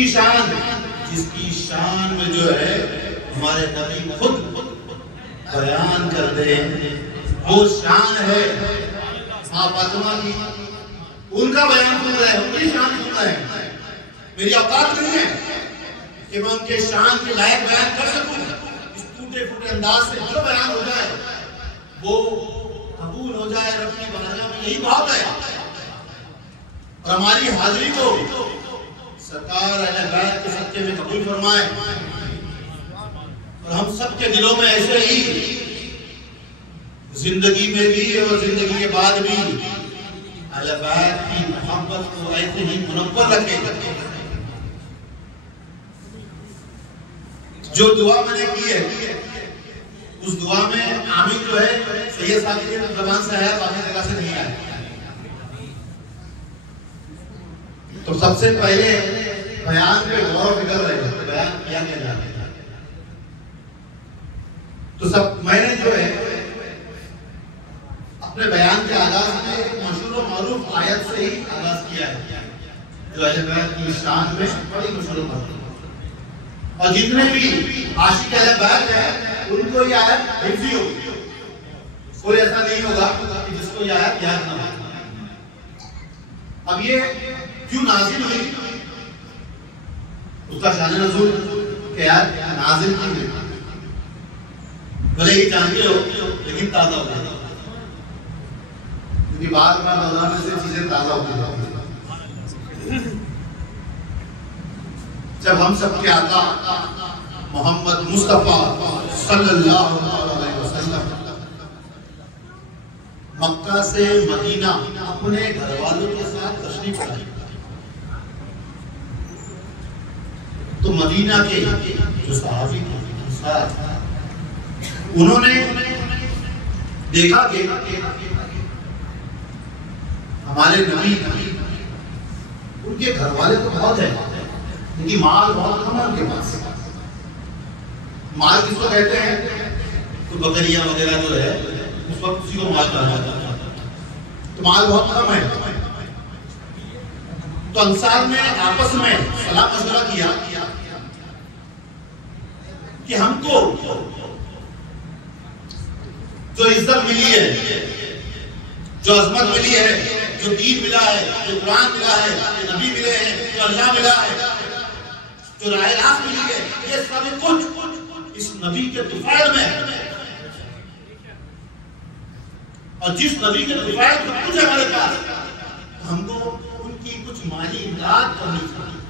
उसकी शान, जिसकी शान में जो है हमारे नबी खुद बयान कर दे, वो शान है माँ फातिमा की। उनका बयान सुन रहे हैं, उनकी शान सुन रहे हैं। मेरी औकात नहीं है कि मैं उनके शान के लायक बयान कर सकूं। इस टूटे फूटे अंदाज से जो बयान हो जाए वो कबूल हो जाए रब की बारगाह में, यही बात है। और हमारी हाजिरी को सरकार अहले बैत के सदके में कबूल फरमाए और हम सबके दिलों में ऐसे ही जिंदगी में भी और जिंदगी के बाद भी अहले बैत की मोहब्बत को ऐसे ही मुनव्वर रखे। जो दुआ मैंने की है उस दुआ में आमीन जो है सैयद साहब की ज़बान से आया, बाकी जगह से नहीं आया। तो सबसे पहले बयान पे गौर फिक्र रहे, बयान किया क्या जाता है। तो सब मैंने जो है अपने बयान के आगाज में मशहूर और मारूफ आयत से ही आगाज किया है, जो अहले बैत की शान में बड़ी मशहूर है। और जितने भी आशिक अहले बैत है उनको ये आयत हिफ्ज़ी होगी। कोई ऐसा नहीं होगा कि जिसको ये आयत याद ना हो। अब ये क्यों नाजिल हुई, उसका शान नज़ूल के आयत नाजिल क्यों हुई, भले ही जानते हो लेकिन ताज़ा हो जाता है, क्योंकि बार बार दोहराने से चीजें ताज़ा होती जाती हैं। जब हम सबके आका मोहम्मद मुस्तफा सल्लल्लाहु अलैहि वसल्लम मक्का से मदीना अपने घर वालों के साथ तशरीफ लाए, तो मदीना के जो सहाबी थे उन्होंने देखा कि हमारे नबी उनके घर वाले तो बहुत है, उनकी माल बहुत कम है उनके पास। माल किसको कहते हैं, तो बकरियां वगैरह जो है उस वक्त उसी को माल कहा जाता है, तो माल बहुत कम है। तो अंसार ने आपस में सलाह मशवरा किया कि हमको जो इज्जत मिली है, जो अजमत मिली है, जो दीन मिला है, जो कुरान मिला है, जो नबी मिले हैं, जो अल्लाह मिला है, जो राय रास्त मिली है, ये सब कुछ इस नबी के तुफैल में है। और जिस नबी के तुफैल में कुछ हमारे पास, हमको उनकी कुछ माली इमदाद करनी चाहिए,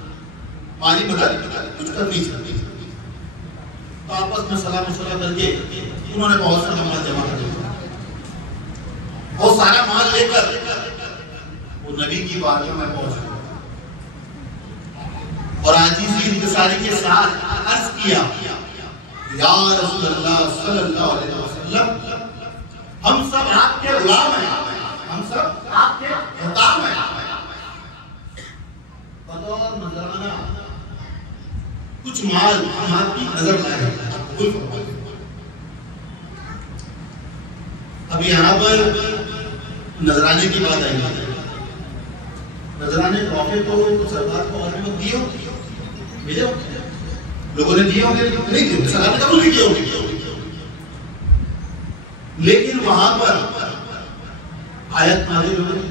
माली मदद कुछ करनी चाहिए। तो आपस में सलाह मशवरा करके उन्होंने बहुत सारा माल जमा कर दिया। वो सारा माल लेकर वो नबी की बातों में पहुंचे और आजीज़ी इंतसारी के साथ अर्ज किया, या रसूलल्लाह सल्लल्लाहु अलैहि वसल्लम, हम सब आपके गुलाम हैं, हम सब आपके मुताब हैं। बतौर नजराना कुछ माल हम आपकी नजर लाए। अब यहाँ पर नजराने की बात आई। नजराने तोहफे तो सरकार को और भी दिए मिले, लोगों ने दिए होंगे, नहीं दिए, सरकार ने कबूल नहीं किए होंगे। लेकिन वहां पर आयत नाज़िल हुई,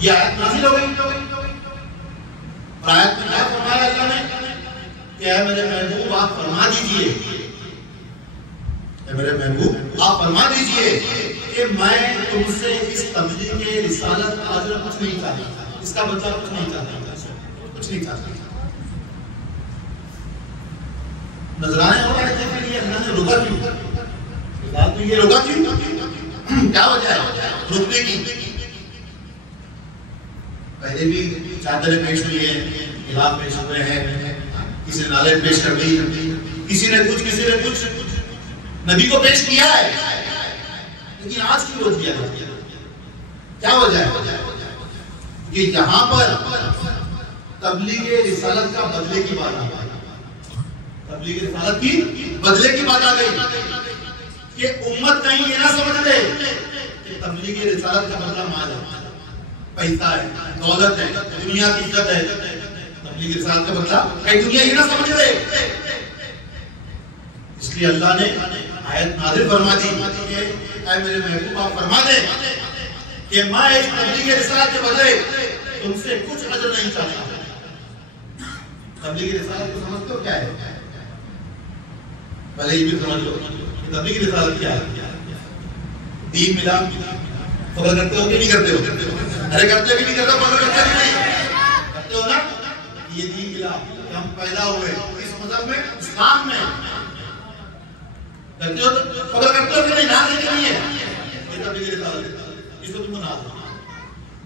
ये आयत नाज़िल हो गई। आयत में क्या फरमाया अल्लाह ने, क्या है मेरे महबूब आप फरमा दीजिए, मेरे महबूब आप फरमा दीजिए कि मैं तुमसे इस तबलीग के रिसालत का अजर कुछ नहीं चाहता, इसका बदला कुछ नहीं चाहता, कुछ नहीं चाहता। नजराने हो रहे थे, फिर ये अल्लाह ने रोका क्यों, ये रोका क्यों, क्या वजह है रुकने की। पहले भी चादरें पेश हुई है, गिलाफ पेश हुए हैं, किसी ने नाले पेश कर दी, किसी ने कुछ नबी को पेश किया है, लेकिन आज क्यों रोक दिया, क्या वजह है कि यहाँ पर तबलीग रिसालत का बदले की बात आ गई, तबलीग रिसालत की बदले की बात आ गई कि उम्मत कहीं ये ना समझ ले कि तबलीग रिसालत का बदला माल है। पैसा है, दौलत है, दुनिया की इज्जत है। तबलीग रिसालत का बदला कई दुनिया ये ना समझ ले, इसलिए अल्लाह ने आयत नाज़िल फरमा दी कि ऐ मेरे महबूब आप फरमा दे कि मैं इस तबलीग रिसालत के बदले तुमसे कुछ अजर नहीं चाहता। तबलीग रिसालत को समझते हो क्या है? भले ही भी समझ लो कि तबलीग रिसालत क्या है। दीन मिला, फख्र करते हो कि नहीं करते हो? अरे करते हो कि नहीं करते हो? फख्र करते हो कि नहीं करते हो ना? ये दीन मिला, हम पैदा हुए इस मजहब में, इस्लाम में, करते हो तो फख्र करते हो कि नहीं? नाज़ है कि नहीं है? ये तबलीग रिसालत है, इसको तुमको नाज़ है।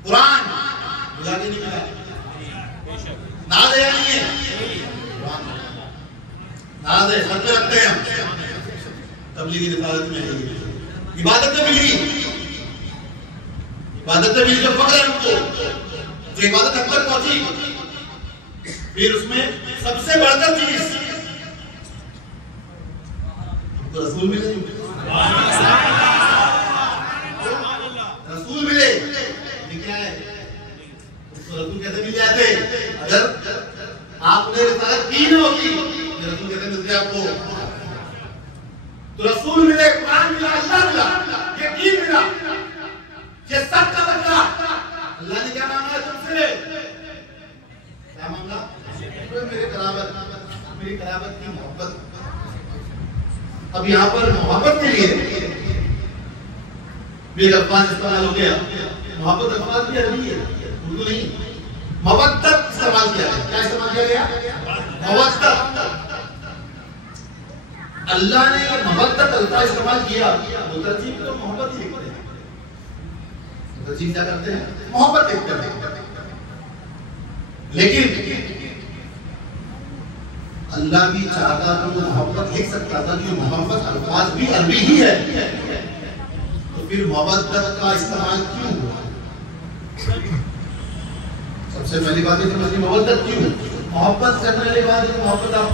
कुरान मिला के नहीं मिला, नाज़ है या नहीं है? नाज़ है, सर पे रखते हैं हम। तबलीग रिसालत में है, इबादतें मिली, इबादतें मिली जो फख्र है उनको, जो इबादत हद तक पहुंची। फिर उसमें सबसे बढ़कर चीज तो रसूल मिले, रसूल मिले। ये क्या है? उसको रसूल कैसे मिल जाते? अगर आपने रिसालत की न होती, रसूल कैसे मिलते आपको? तो रसूल मिले, कुरान मिला, अल्लाह मिला, ये दीन मिला, ये सब का बदला। अल्लाह ने क्या मांगा है तुमसे? क्या मांगा? मेरे कराबत की मोहब्बत। अब यहाँ पर मोहब्बत के लिए भी अल्फाज इस्तेमाल हो गया। मोहब्बत अल्फाज भी अरबी है, उर्दू नहीं। मवद्दत इस्तेमाल किया है। क्या इस्तेमाल किया गया? मवद्दत। अल्लाह ने मवद्दत अल्फाज इस्तेमाल किया, वो तरजीह तो मोहब्बत ही लिखते हैं। तरजीह क्या करते हैं? मोहब्बत लिखते हैं। लेकिन अल्लाह भी चाहता तो मोहब्बत लिख सकता था, कि मोहब्बत अल्फाज भी अरबी ही है, तो फिर मवद्दत का इस्तेमाल क्यों हुआ? सबसे पहली बात है कि मवद्दत क्यों? मोहब्बत करने के बाद मोहब्बत आप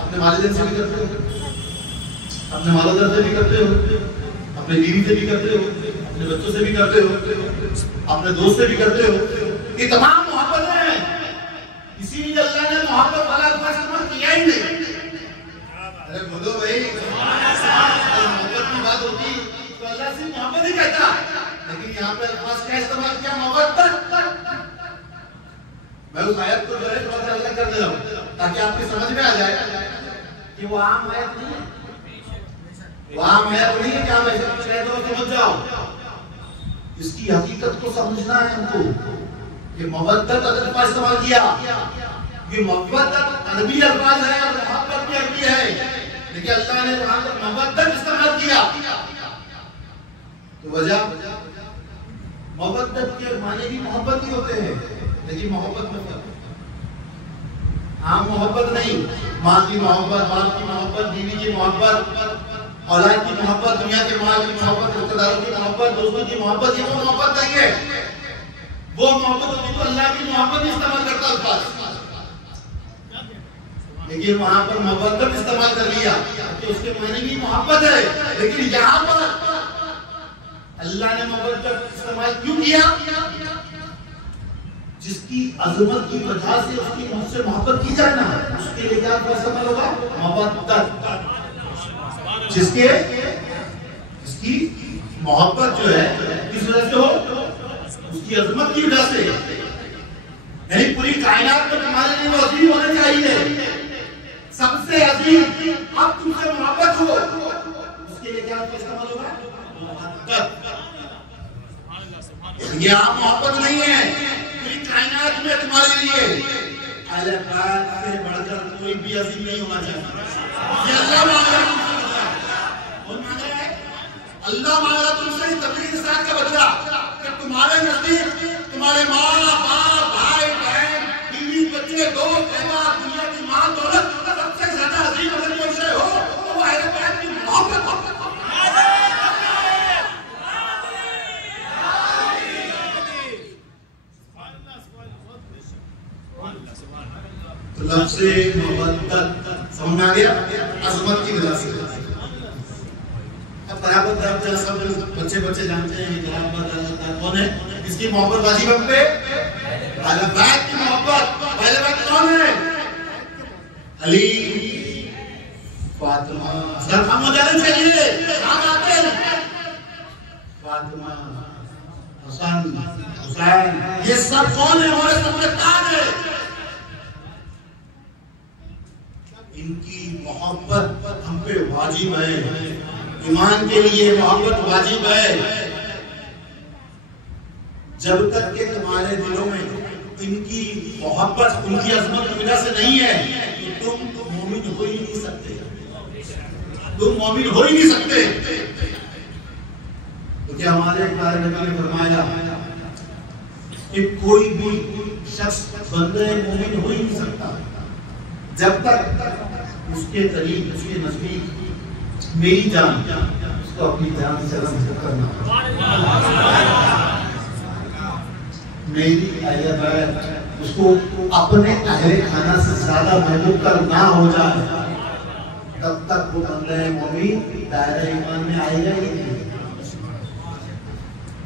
अपने वालिदैन से भी करते हो, अपने मालिक से भी करते हो, अपने बीवी से भी करते हो, अपने बच्चों से भी करते हो, अपने दोस्त से भी करते हो। ये तमाम मोहब्बत है, इसीलिए अल्लाह ने मोहब्बत वाला अल्फाज इस्तेमाल किया ही नहीं। अरे बोलो भाई, मोहब्बत की बात होती तो अल्लाह से मोहब्बत ही कहता, लेकिन यहाँ पे अल्फाज क्या इस्तेमाल किया? मोहब्बत। मैं उस आयत को जो है थोड़ा सा अलग कर दे रहा हूँ ताकि आपकी समझ में आ जाए कि वो आम आयत नहीं है। वहां मैं नहीं है, क्या मैं तो समझ जाओ। इसकी हकीकत को समझना है हमको। ये मवद्दत अल्फाज इस्तेमाल किया, ये मवद्दत अरबी अल्फाज है और मोहब्बत भी अरबी है, लेकिन अल्लाह ने वहां पर मवद्दत इस्तेमाल किया। तो वजह, मवद्दत के माने भी मोहब्बत ही होते हैं, लेकिन मोहब्बत में आम मोहब्बत नहीं। माँ की मोहब्बत, बाप की मोहब्बत, बीवी की मोहब्बत, औलाद की मोहब्बत, दुनिया के माल की मोहब्बत, रिश्तेदारों की मोहब्बत, दोस्तों की मोहब्बत, ये वो मोहब्बत नहीं है। वो मोहब्बत होती तो अल्लाह की मोहब्बत ही इस्तेमाल करता अल्फाज, लेकिन वहां पर मोहब्बत इस्तेमाल कर लिया तो उसके मायने की मोहब्बत है। लेकिन यहाँ पर अल्लाह ने मोहब्बत इस्तेमाल क्यों किया? जिसकी अजमत की वजह से उसकी मुझसे मोहब्बत की जाए ना, उसके लिए क्या इस्तेमाल होगा? मोहब्बत। जिसकी मोहब्बत जो है किस वजह से हो? उसकी अजमत की वजह से। यानी पूरी कायनात में तुम्हारे लिए वो अजीम होने चाहिए, सबसे अजीम। अब तुमसे मोहब्बत हो, उसके लिए क्या इस्तेमाल होगा? मोहब्बत। ये आप मोहब्बत नहीं है, पूरी कायनात में तुम्हारे लिए अल्लाह से बढ़कर कोई भी अजीम नहीं होना चाहिए। ये अल्लाह मांग रहा है, कौन मांग रहा है? अल्लाह मांग रहा तुमसे तबलीग के साथ का बदला कि तुम्हारे नजदीक तुम्हारे माँ बाप, भाई बहन, बीवी बच्चे, दोस्त, अहबाब, दुनिया की माल दौलत सबसे ज्यादा अजीम अगर कोई शय हो तो वो अहले बैत की मोहब्बत हो। लफ्ज़े मोहब्बत समझ आ गया? अज़मत की वजह से। अब खिलाफत सब बच्चे जानते हैं खिलाफत कौन है, किसकी मोहब्बत वाजिब हम पे? अहले बैत की मोहब्बत। अहले बैत कौन है? अली, फातिमा। सर हम हो जाने चाहिए, नाम आते हैं फातिमा, हसन, हुसैन, ये सब कौन है? हमारे सबके ताज है। इनकी मोहब्बत हम पे वाजिब है, ईमान के लिए मोहब्बत वाजिब है। जब तक के तुम्हारे दिलों में इनकी मोहब्बत, उनकी अजमत की वजह से नहीं है, तो तुम मोमिन हो ही नहीं सकते, तुम मोमिन हो ही नहीं सकते। तो क्या हमारे प्यारे नबी ने फरमाया कि कोई भी शख्स बंदे मोमिन हो ही नहीं सकता जब तक उसके करीब, उसके नजदीक मेरी जान, उसको अपनी जान से महसूस करना, मेरी अहले बैत उसको अपने अहले खाना से ज्यादा महबूब कर ना हो जाए, तब तक वो बंदे मोमिन दायरे ईमान में आएगा ही नहीं।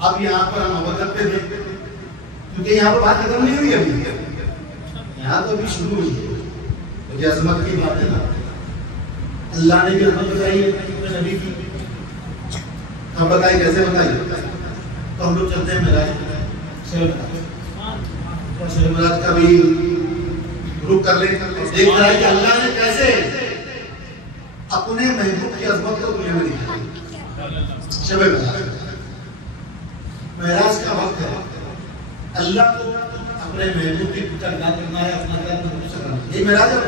अब यहाँ पर हम अवगत करते थे, क्योंकि यहाँ पर बात खत्म नहीं हुई अभी, यहाँ तो अभी शुरू हुई है। मुझे अजमत की बात है, अल्लाह ने भी अजमत बताई है नबी की। हम बताइए कैसे बताइए? तो हम लोग चलते हैं मेराज का भी रुक कर ले, देख रहा है कि अल्लाह ने कैसे अपने महबूब की अजमत को दुनिया में दिखाई। शब मेराज का वक्त है, अल्लाह को अपने महबूब की करना है, अपना करना, ये मेराज है।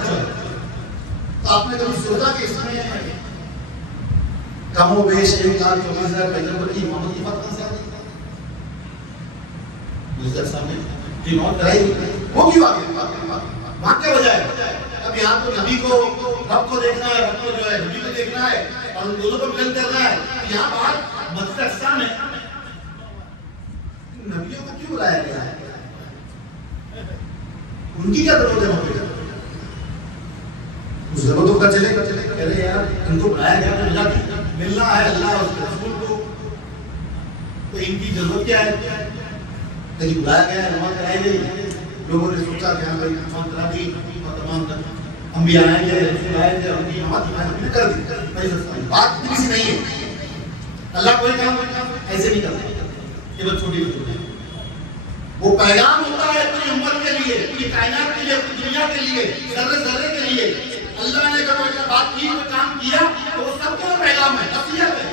तो आपने कभी सोचा कि इसमें कमो बेश 1,24,000 पैगंबर की मोहम्मद की बात कहां से आ गई? सामने जिन्होंने कराई वो क्यों आ गया? वहां क्या वजह है? अब यहाँ तो नबी को, रब को देखना है, रब को जो है नबी को देखना है और उन दोनों को मिलन करना है। यहाँ बात मस्जिद अक्सा में नबियों को क्यों बुलाया गया है? उनकी क्या जरूरत है वहां पे? उस जरूरतों का चले कह रहे यार इनको बुलाया गया तो मिलना है अल्लाह और उसके रसूल को, तो इनकी जरूरत क्या है? कहीं बुलाया गया, नमाज कराई गई, लोगों ने सोचा कि हाँ भाई नमाज करा दी और तमाम हम भी आएंगे, रसूल आएंगे, हम भी नमाज कर दी। बात इतनी सी नहीं है। अल्लाह कोई काम ऐसे नहीं करता, केवल छोटी छोटी वो पैगाम होता है पूरी उम्मत के लिए, पूरी कायनात के लिए, पूरी दुनिया के लिए, जर्रे जर्रे के लिए। अल्लाह ने जब बात की, काम किया, तो वो सबके लिए पैगाम है, नसीहत है।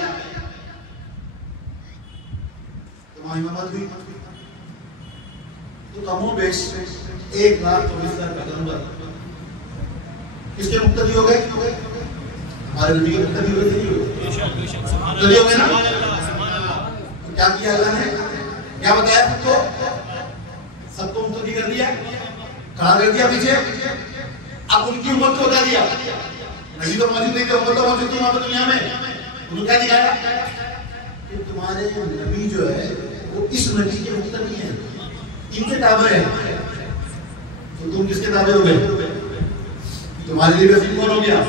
तो इमामत हुई तो कमो बेश 1,24,000 पैगंबर किसके मुक्तदी हो गए? हमारे नबी के मुक्तदी हुए थे, मुक्तदी हो गए ना? तो क्या किया अल्लाह ने? क्या बताया सबको? सबको मुक्तदी कर दिया, खड़ा कर दिया पीछे। अब उनकी उम्मत को बता दिया, नबी तो मौजूद नहीं थे, उम्मत तो मौजूद थी वहां पर दुनिया में। उन्होंने क्या दिखाया कि तुम्हारे नबी जो है वो इस नबी के मुक्तदी हैं, इनके ताबे हैं। तो तुम किसके ताबे हो गए? तुम्हारे लिए रसूल कौन हो गया?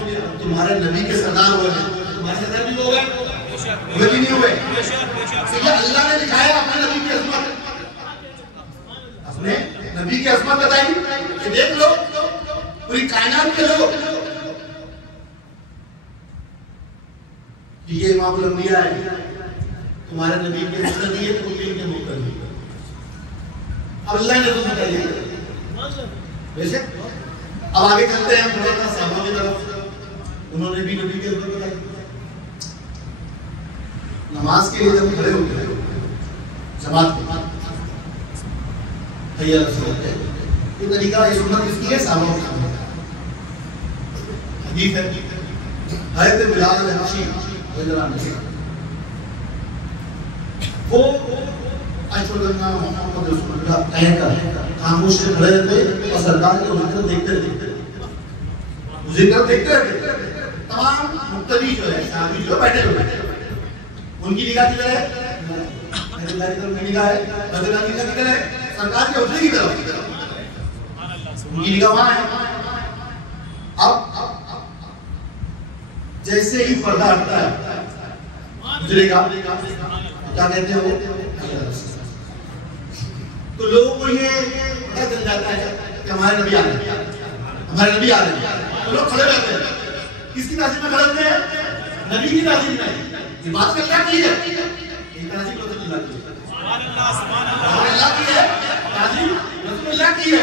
तुम्हारे नबी के सरदार हो गए, तुम्हारे सरदार भी हो गए, हुए भी नहीं हुए? तो ये अल्लाह ने दिखाया अपने नबी की अजमत, अपने नबी की अजमत बताई कि देख लो पूरी कायनात के लोग ये इमामुल अंबिया है, तुम्हारे नबी के मुक्तदी है, तुम भी इनके मुक्तदी। अब अल्लाह ने तो बता दिया। वैसे अब आगे चलते हैं थोड़ा सा सहाबा की तरफ। उन्होंने भी नबी के ऊपर बताई। नमाज के लिए जब खड़े होते हैं जमात के बाद तैयार होते हैं, ये तरीका ये सुन्नत किसकी है? सहाबा की हदीस है हज़रत बिलाल हबशी रज़ियल्लाहु अन्हु वो अशहदुल्ला मुहम्मद रसूलुल्लाह कहकर खामोश से खड़े रहते और सरकार के जिक्र देखते रहते, जिक्र देखते रहते। तमाम मुक्तदी जो है, साहबी जो बैठे हुए उनकी निगाह किधर है? निगाह है बदला निगाह किधर है? सरकार के उठने की तरफ, उनकी निगाह वहां है। अब जैसे ही पर्दा हटता है हुजरे का क्या कहते हैं वो। तो लोगों को ये पता चल जाता है कि हमारे नबी आ रहे हैं, हमारे नबी आ रहे हैं, तो लोग खड़े रहते हैं। किसकी ताज़ीम में खड़े होते हैं? नबी की ताज़ीम में। ये बात का क्या की है? ये ताज़ीम रसूलुल्लाह की है, अल्लाह की है, ताज़ीम रसूलुल्लाह की है।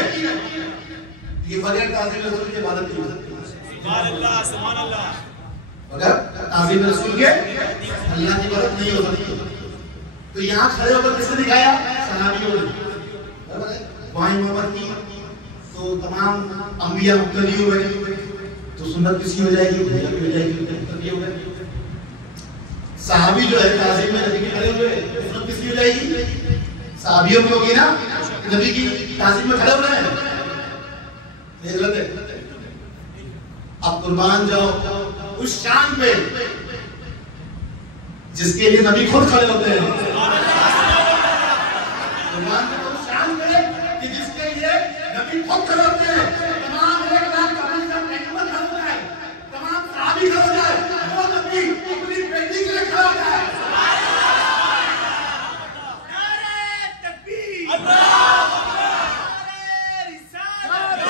ये बगैर ताज़ीम रसूल की इबादत नहीं हो सकती। अगर ताज़ीम रसूल के अल्लाह की इबादत नहीं हो सकती। तो यहाँ खड़े होकर किसने दिखाया? सहाबियों ने। वहाँ इमामत की तो तमाम अंबिया मुक्तदी हुए, तो सुन्नत किसकी हो जाएगी? हो जाएगी। सहाबी जो है ताज़ीम में नबी के खड़े हुए, सुन्नत किसकी हो जाएगी? सहाबियों की होगी ना, नबी की ताज़ीम में खड़े हो रहे हैं। अब कुर्बान जाओ उस शान पे जिसके लिए नबी खुद खड़े होते हैं। कुर्बान जाओ उस शान पे कि जिसके लिए नबी खुद खड़े होते हैं। तमाम एक लाख पैगंबर खड़े हो जाए, तमाम सहाबी खड़े हो जाए, वो नबी अपनी बेटी के लिए खड़ा होता है। नारे तकबीर, अल्लाहू अकबर, नारे रिसालत,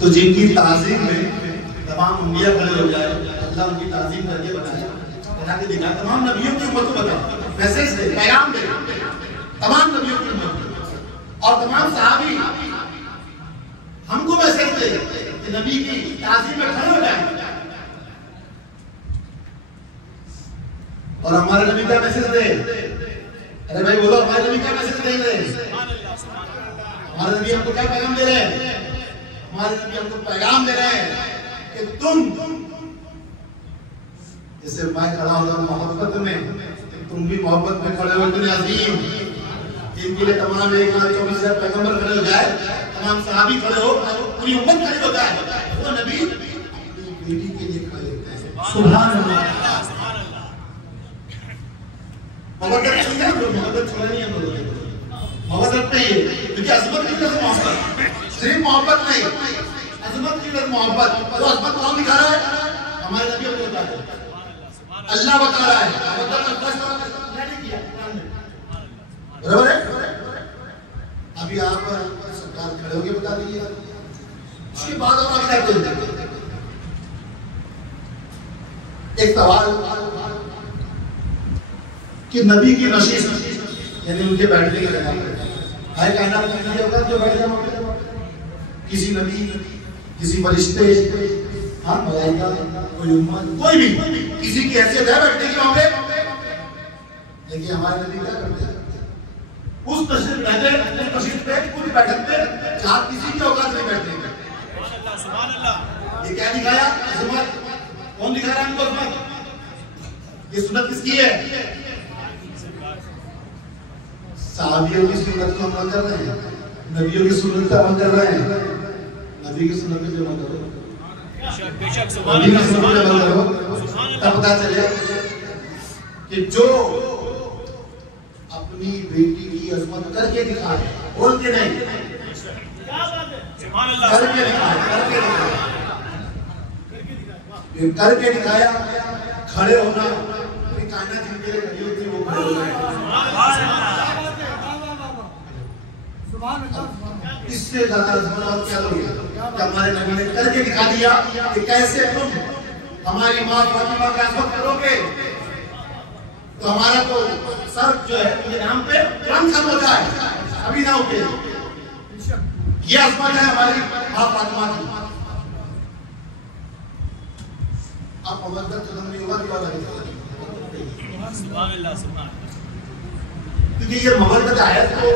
तो जिनकी ताज़ीम में तमाम अंबिया खड़े हो जाए, अल्लाह उनकी ताज़ीम करके बनाए, बना के दिखाए। तमाम नबियों की उम्मत को बताए, मैसेज दे, पैगाम दे तमाम नबियों की उम्मत और तमाम सहाबी हमको मैसेज दे कि नबी की ताज़ीम में खड़े हो जाए। और हमारे नबी क्या मैसेज दे? अरे भाई बोलो, हमारे नबी क्या मैसेज दे रहे हैं? हमारे नबी हमको क्या पैगाम दे रहे हैं? हमारे नबी हमको पैगाम दे रहे हैं कि तुम जैसे मैं खड़ा होगा मोहब्बत में, तुम भी मोहब्बत में खड़े हो। इतने अजीम जिनके लिए तमाम 1,24,000 पैगंबर खड़े हो जाए, तमाम सहाबी खड़े हो, पूरी उम्मत खड़ी हो जाए, वो नबी अपनी बेटी के लिए खड़े होते हैं। सुभान अल्लाह। मोहब्बत छोड़ना नहीं हम लोग, मोहब्बत नहीं है क्योंकि अजमत की तरफ मोहब्बत, सिर्फ मोहब्बत नहीं, अजमत की तरफ मोहब्बत। तो अजमत कौन दिखा रहा है? हमारे नबी को बता रहे, अल्लाह बता रहा है। बराबर है? अभी आप सरकार खड़े होकर बता दीजिए, उसके बाद और आगे जाते हैं। एक सवाल कि नबी की नशीस यानी उनके बैठने की जगह है कायनात में होगा जो बैठ जाए, किसी नबी, किसी फरिश्ते, हाँ मलाइका, कोई उम्मत, कोई भी किसी की हैसियत है बैठने की वहां पे? लेकिन हमारे नबी क्या करते हैं? उस तशरीफ पे, पूरी बैठक पे जहाँ किसी की औकात नहीं बैठने की। ये क्या दिखाया? अजमत। कौन दिखा रहा है हमको अजमत? ये सुन्नत किसकी है? सहाबियों की सुन्नत को अमल कर रहे हैं, नबियों की सुन्नत का अमल कर रहे हैं। नबी की सुन्नत पे अमल करो, नबी की सुन्नत पे अमल करो, तब पता चले कि जो अपनी बेटी की अजमत करके दिखाए, बोल के नहीं, करके दिखाए, करके दिखाया। खड़े होना, कायनात जिनके लिए खड़ी होती है वो खड़े हो गए। इससे ज्यादा क्या लोगे? हमारे नबी ने करके दिखा दिया कि कैसे तुम हमारी माँ फातिमा का अजमत करोगे तो हमारा तो सर जो है उनके नाम पे तुरंत खत्म हो जाए, अभी ना उठे। ये अजमत है हमारी माँ फातिमा की। अब मोहब्बत खत्म नहीं होगा क्योंकि ये मोहब्बत आयत को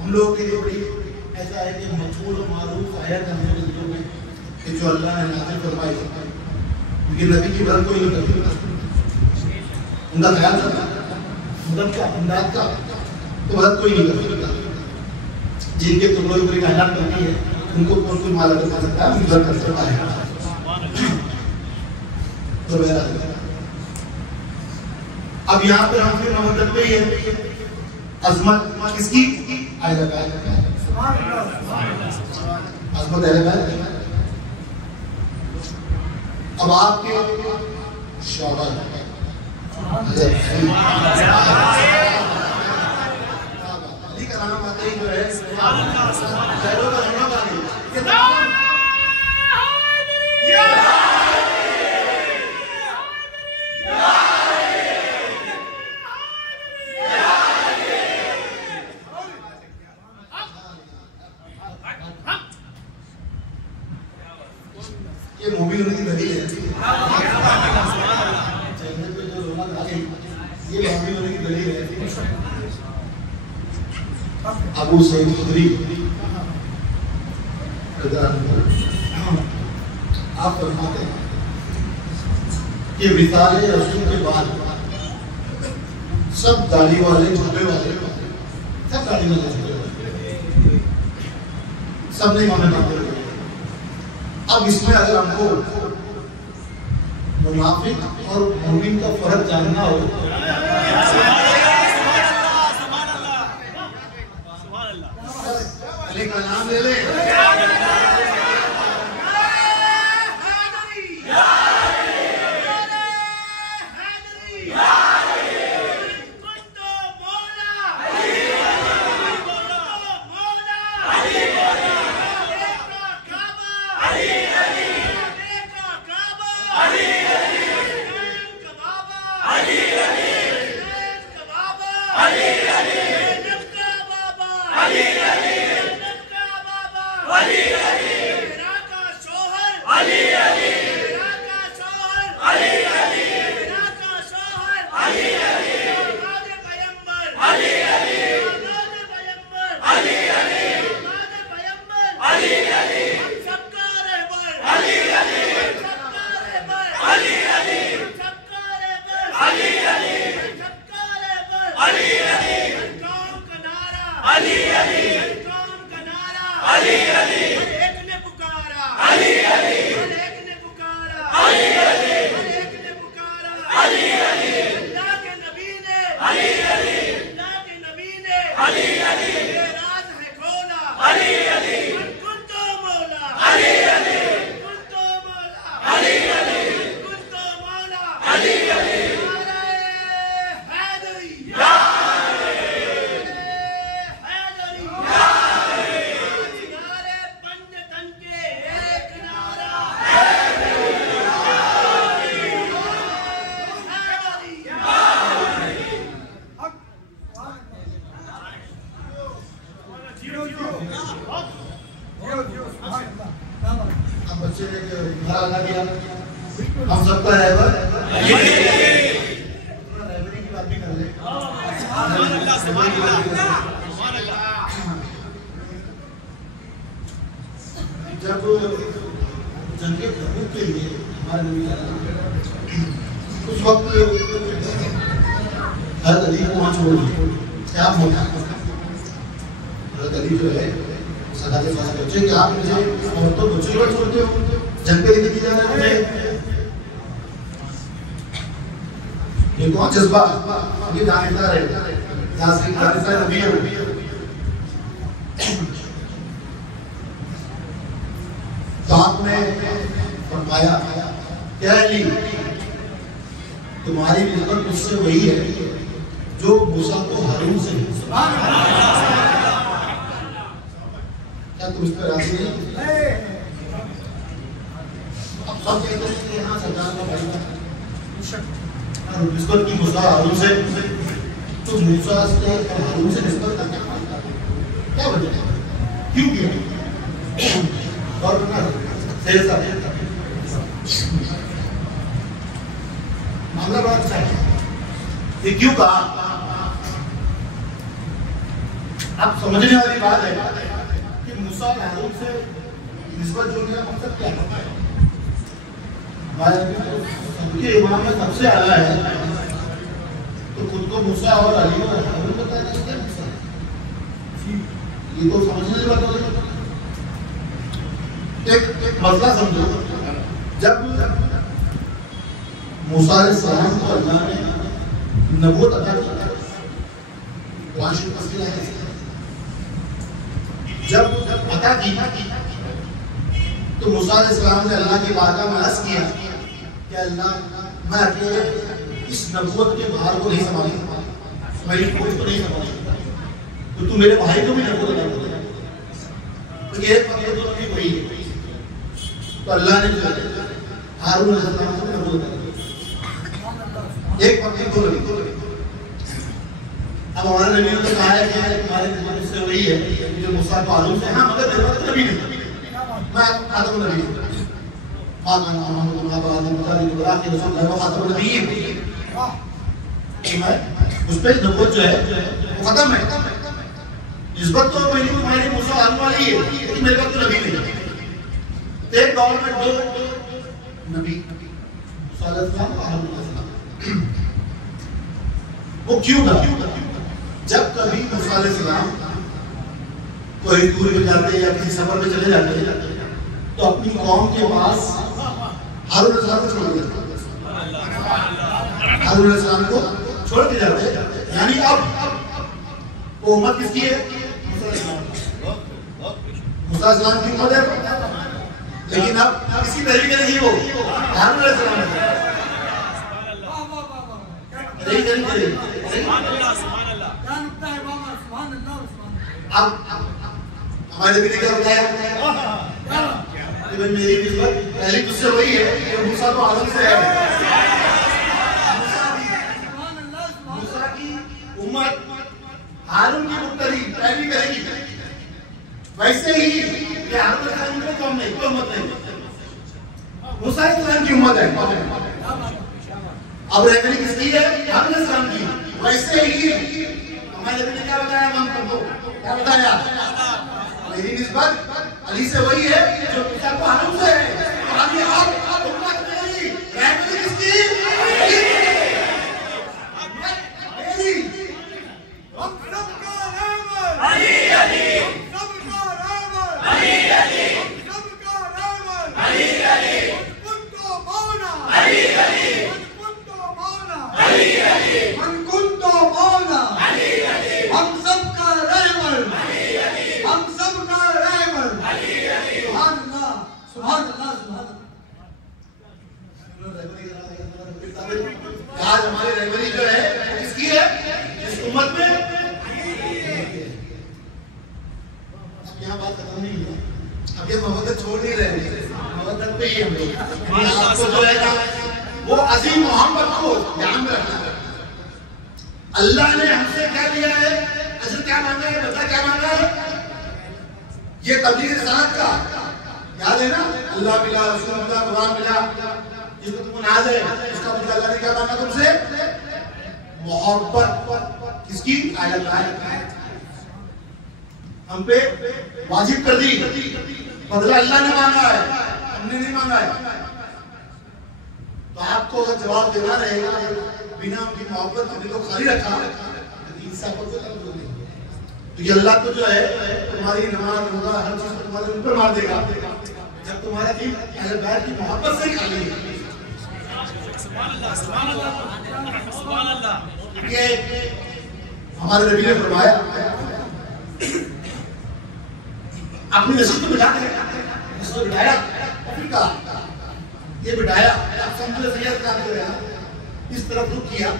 हम लोगों के लिए बड़ी ऐसा है कि मकबूल और मारूफ आयत हमें दिलों में कि जो अल्लाह ने नाज़िल फरमाई, क्योंकि नबी की मदद कोई नहीं करती, उनका ख्याल रखना, मदद का इमदाद का तो मदद कोई नहीं करता। जिनके टुकड़ों की पूरी कायनात करती है उनको कौन कोई माला कर सकता है, मदद कर सकता है। तो अब यहाँ पर हम फिर मदद पे ही है, अजमत किसकी? अजमत अब आपके शौहर अली का नाम आते ही जो है ये मूवी होने की दलील है, ये मूवी होने की दलील है। अबू सईद खुदरी आप फरमाते हैं कि विसाले रसूल के बाद सब दाढ़ी वाले छोटे वाले सब दाढ़ी वाले छोटे वाले सब नहीं माने। अब इसमें अगर हमको मुनाफिक और मोमिन का फर्क जानना हो, अली का नाम ले ले, हम सबका ड्राइवर ड्राइवरी की बात भी कर ले। जब जंगे तबूक के लिए हमारे नबी उस वक्त हज़रत अली को वहाँ छोड़ दिया, क्या होता हज़रत अली जो है सदा के साथ बच्चे कि आप मुझे औरतों बच्चों को छोड़ते हो, जंग पे लेके जा रहे हैं। ये कौन जज्बा ये जानता रहे यासीन खालिसा नबी है। साथ में फरमाया क्या अली तुम्हारी निस्बत मुझसे वही है जो मूसा को हारून से। क्या तुम इस पर राजी नहीं? अब सब कहते हैं कि हाँ सरकार का भाई निस्बत की मूसा हारून से, तो मूसा से हारून से निस्बत का क्या वजह है, क्यों किया? और मामला बड़ा अच्छा है, ये क्यों कहा? अब समझने वाली बात है कि मूसा और हारून से निस्बत जोड़ने का मकसद क्या है? सबके इमाम में सबसे आला है, तो खुद को मूसा और अली और हारून बताया क्या मकसद? ये तो समझने वाला बात है। एक मसला समझो, जब मूसा अलैहिस्सलाम को अल्लाह ने नबूवत अता की, कुरान शरीफ तस्वीर है, जब अता की तो मूसा अलैहिस्सलाम ने अल्लाह की बारगाह में अर्ज किया कि अल्लाह, मैं अकेले इस नबूवत के भार को नहीं संभाल सकता, मैं इस बोझ को नहीं संभाल सकता, तो तू मेरे भाई को भी नबूवत अता कर, तो एक वक्त तो नबी वही है। तो अल्लाह ने हारून अलैहिस्सलाम को नबूवत अता की, एक वक्त दो नबी। अब हमारे नबी ने तो कहा है कि तुम्हारे नबी से वही है जो मूसा को हारून से, हाँ मगर मेरे पास नबी नहीं, मैं खातम नबी हूं, उस पर नबूवत जो है वो खत्म है। निस्बत तो मेरी मूसा हारून वाली है, लेकिन मेरे पास तो नबी नहीं। एक दौर में दो नबी, मूसा अलैहिस्सलाम और हारून अलैहिस्सलाम। वो क्यों था? जब कभी मूसा अलैहिस्सलाम कोई टूर में जाते या किसी सफर में चले जाते तो अपनी कौम के पास हारून अलैहिस्सलाम को छोड़ देते, हारून अलैहिस्सलाम को छोड़ के जाते। यानी अब वो उम्मत किसकी है? मूसा अलैहिस्सलाम की उम्मत है, लेकिन अब किसी तरीके नहीं, वो हारून अलैहिस्सलाम है। अब हमारे नबी ने क्या बताया कि भाई मेरी निस्बत पहली तुझसे वही है जो मूसा को हारून से है। मूसा की उम्मत हारून की मुक्तदी पैरवी करेगी, वैसे ही ये हारून अलैहिस्सलाम की कौम नहीं, कोई उम्मत नहीं, मूसा अलैहिस्सलाम की उम्मत है। अब रहमनी किसकी है? हारून अलैहिस्सलाम की। वैसे ही हमारे नबी ने क्या बताया? हम तुमको क्या बताया? मेरी निस्बत अली से वही है जो मूसा को हारून से है। अभी आप उम्मत मेरी, रहमनी किसकी? मेरी। हम सबका रहमत अली अली, सबका रहमत अली अली, सबका रहमत अली अली, कुंतो मौला अली अली, हम सबका रहमत, हम सबका रहमत। सुभान अल्लाह, सुभान अल्लाह, सुभान अल्लाह। आज हमारी रहमनी जो है किसकी है? इस उम्मत में। अब यहाँ बात खत्म नहीं हुआ, अब ये मोहब्बत छोड़ नहीं रहे, मोहब्बत पे ही हम लोग आपको जो है ना वो अजीम मोहब्बत को ध्यान में रखना है। अल्लाह ने हमसे क्या दिया है? अजर क्या मांगा है? बदला क्या मांगा है? ये तबलीग रिसालत का याद है ना? अल्लाह मिला, रसूल मिला, कुरान मिला, जिसको तुमको नाज है, इसका बदला अल्लाह ने क्या मांगा तुमसे? मोहब्बत। किसकी? आयत हम पे वाजिब कर दी, बदला अल्लाह ने मांगा है, हमने नहीं मांगा है। तो आपको अगर जवाब देना रहेगा बिना उनकी मोहब्बत के तो खाली रखा, तो ये अल्लाह तो जो है तुम्हारी नमाज रोजा हर चीज को तुम्हारे ऊपर मार देगा जब तुम्हारा दिल अहले बैत की मोहब्बत से खाली है। सुभान अल्लाह। ये हमारे नबी ने फरमाया अपनी नस्ल को बिठाया, ये बिठाया, इस तरफ रुख किया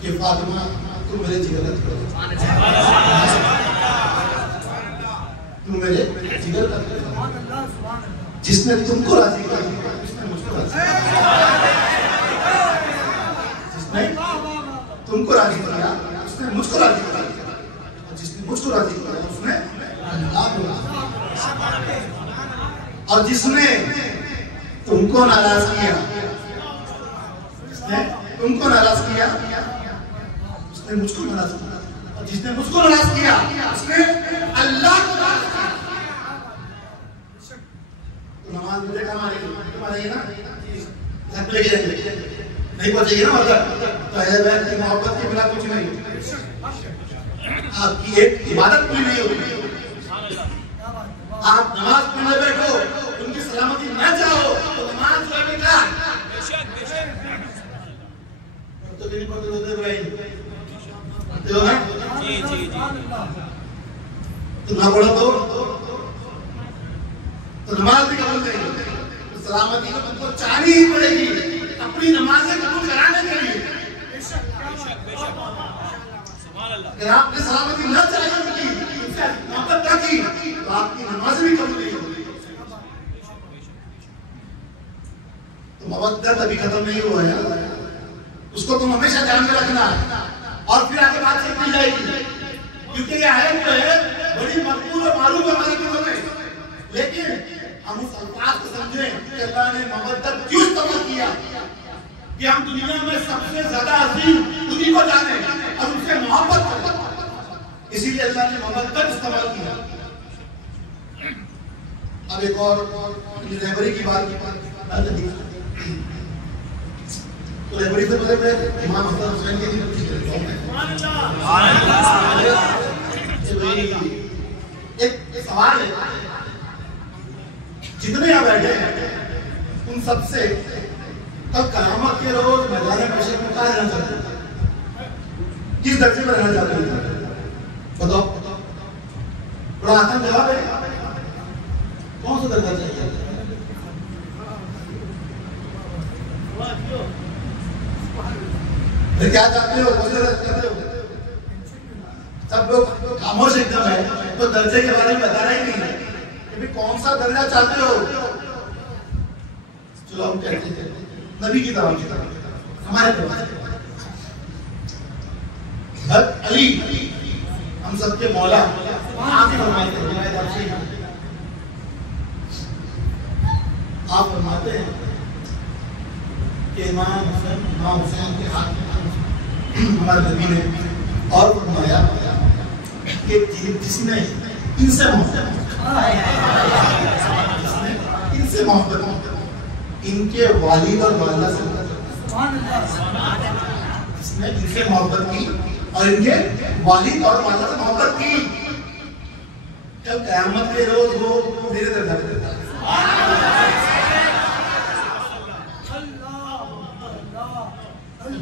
कि फातिमा तुम मेरे जिगर का टुकड़ा, तुम मेरे जिगर का टुकड़ा, जिसने तुमको राजी किया उसने मुझको राजी किया, जिसने तुमको राजी किया उसने मुझको राजी किया, और जिसने मुझको राजी किया उसने अल्लाह को राजी किया, और जिसने तुमको नाराज किया, जिसने तुमको नाराज किया उसने मुझको नाराज किया, और जिसने मुझको नाराज किया उसने अल्लाह को नाराज किया। तो नमाज मुझे कहाँ मारेगी ना, घर पे लेके जाएंगे, नहीं पहुंचेगी ना मतलब। तो अहले बैत की मोहब्बत के बिना कुछ नहीं, आपकी एक इबादत पूरी नहीं होगी। आप नमाज पढ़ने बैठो, उनकी सलामती न चाहो तो नमाज जो है बेकार। तो नहीं पढ़ते होते भाई, पढ़ते हो ना? जी जी जी। तो ना पढ़ो तो नमाज भी कबूल नहीं होती। तो सलामती को तुमको चाहनी ही पड़ेगी अपनी नमाजें कबूल कराने के लिए। अगर आपने सलामती न चाहिए उनकी, उनसे मोहब्बत न की, तो आपकी नमाज भी कबूल नहीं होगी। तो मोहब्बत अभी खत्म नहीं हुआ है, उसको तुम हमेशा ध्यान में रखना और फिर आगे बात सीखनी जाएगी। क्योंकि ये आयत जो है बड़ी मकबूल और मालूम है हमारे दिलों में, लेकिन हम उस अल्फाज को समझें कि अल्लाह ने मोहब्बत क्यों इस्तेमाल किया कि हम दुनिया में सबसे ज्यादा अजीम उन्हीं को जाने और उनसे मोहब्बत करें। इसीलिए अल्लाह ने मोहब्बत इस्तेमाल किया। अब एक और रहबरी की बात तो रहबरी से पहले इमाम हसन हुसैन के लिए एक सवाल है, जितने यहाँ बैठे हैं उन सबसे कल क़यामत के रोज मैदान महशर में कहाँ रहना चाहते हैं, किस दर्जे में रहना चाहते हैं? बताओ, बड़ा आसान जवाब है। कौन सा दर्जा चाहिए? क्या चाहते हो? सब लोग खामोश एकदम है, तो दर्जे के बारे में बताना ही नहीं है कि कौन सा दर्जा चाहते हो। चलो हम कहते हैं नबी की तरह हमारे अली हम सबके मौला आप फरमाते हैं कि इमाम हुसैन के हाथ में हमारे नबी ने और फरमाया कि जिसने इनसे मोहब्बत इनके वालिद और वालिदा से जिसने इनसे मोहब्बत की और इनके वालिद और वालिदा से मोहब्बत की, कल क़यामत के रोज वो मेरे दर्जा पे रहता है।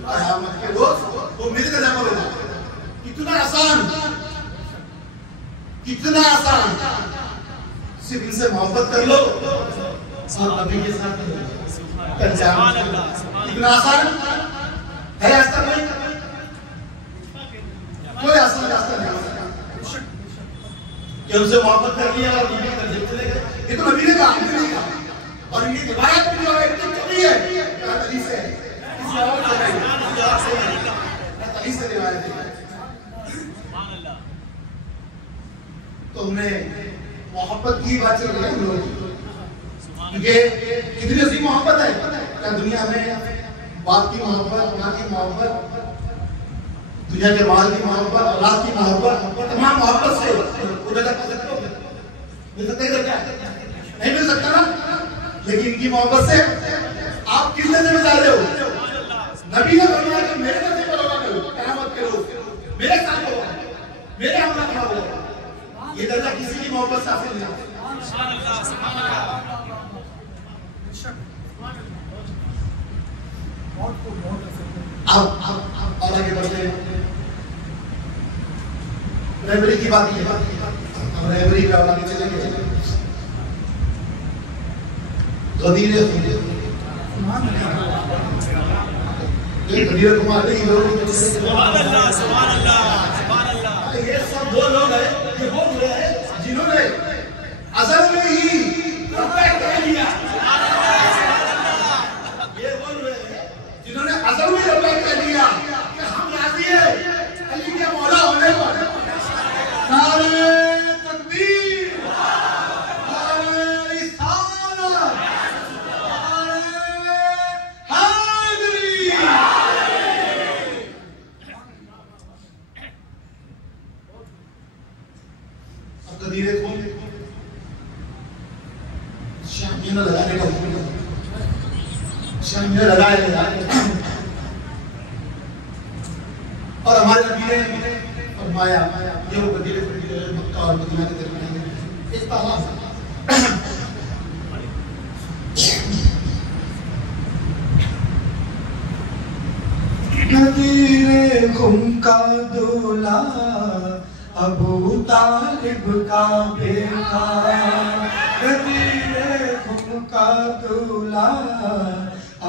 क़यामत के रोज वो मेरे दर्जा पर होगा। कितना आसान, कितना आसान, सिर्फ इनसे मोहब्बत कर लो और नबी के साथ इतना आसान है। ऐसा कोई आसान रास्ता नहीं कि उनसे मोहब्बत कर लिया और नबी का जिद चले गए। ये तो नबी ने कहा, हमने नहीं कहा। और इनकी रिवायत भी जो है इतनी कमी है तली से, किसी और तली से रिवायत है। तो हमने मोहब्बत की बात चल रही है हम लोग, क्योंकि कितनी अजीम मोहब्बत है क्या दुनिया में। बाप की मोहब्बत, माँ की मोहब्बत, दुनिया के माल की मोहब्बत, औलाद की मोहब्बत, तमाम मोहब्बत से उधर तक मिल सकते हैं क्या? नहीं मिल सकता ना। लेकिन इनकी मोहब्बत से आप किस दर्जे में जा रहे हो? नबी ने फरमाया कि मेरे दर्जे पर होगा, क़यामत के रोज मेरे साथ होगा, मेरे हमरा खड़ा होगा। ये दर्जा किसी की मोहब्बत से हासिल नहीं होता। अब और आगे बढ़ते हैं। रहबरी की बात ये, हम रहबरी पे आगे चलेंगे। गदीर कुमार नहीं लोग, ये सब वो लोग हैं, ये वो लोग हैं जिन्होंने असल में ही लिया। ये वो लोग हैं जिन्होंने असल में कह दिया कि हम राजी हैं अली के मौला होने पर। नारे तकबीर, नारे रिसालत, नारे हैदरी। गदीरे खून शामियाना लगाने का हुक्म, शामियाना लगाया और हमारे नबी ने फरमाया ये वो गदीरे मक्का और मदीना के दरमियान इस तरह गदीरे खुम का दूल्हा अबू तालिब का बेटा, गदीरे खुम का दूल्हा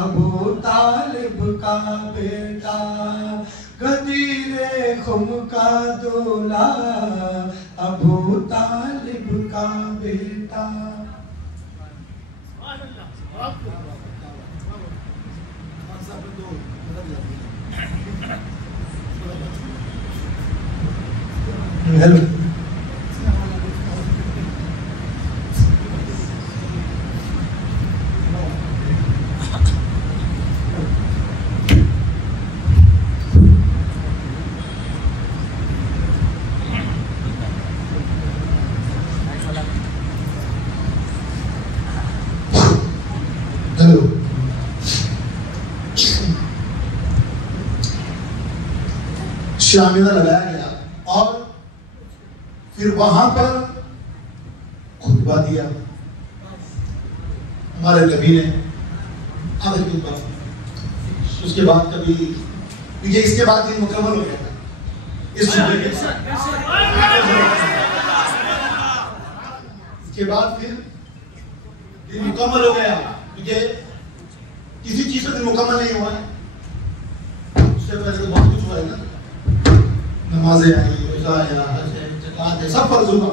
अबू तालिब का बेटा, गदीरे खुम का दूल्हा अबू तालिब का बेटा। हेलो हेलो शामियाना लगाया गया और फिर वहां पर खुतबा दिया हमारे नबी ने। आधे खुतबा उसके बाद कभी ये इसके बाद दिन मुकम्मल हो गया था इस इसके बाद फिर दिन मुकम्मल हो गया, क्योंकि किसी चीज का दिन मुकम्मल नहीं हुआ है। उससे पहले तो बहुत कुछ हुआ है ना, नमाजें आई, रोजा आया, ज़कात है, सब फर्ज हुआ,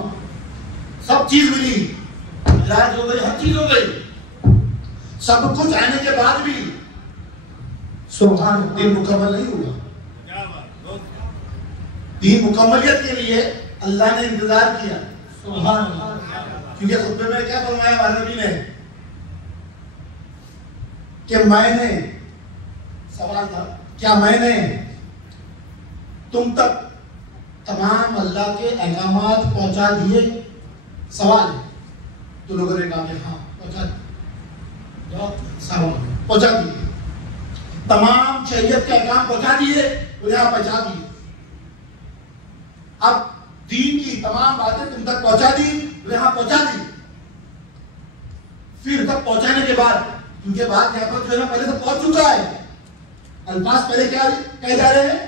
सब चीज मिली, इलाज हो गई, हर चीज हो गई। सब कुछ आने के बाद भी सुभान दिन मुकम्मल नहीं हुआ। दिन मुकम्मलियत के लिए अल्लाह ने इंतजार किया। सुभान अल्लाह। क्योंकि खुतबे में क्या फरमाया हमारे नबी ने कि मैंने, सवाल था क्या मैंने तुम तक तमाम अल्लाह के अहकामात पहुंचा दिए? सवाल है। तो लोगों ने कहा कि हाँ पहुंचा दिए, पहुंचा दिए, तमाम शरीयत के अहकाम पहुंचा दिए, तो यहाँ पहुंचा दिए। अब दीन की तमाम बातें तुम तक पहुंचा दी, तो यहाँ पहुंचा दी। फिर तक पहुंचाने के बाद, क्योंकि बात यहाँ पर जो है ना पहले से पहुंच चुका है, अल्फाज पहले क्या कहे जा रहे हैं?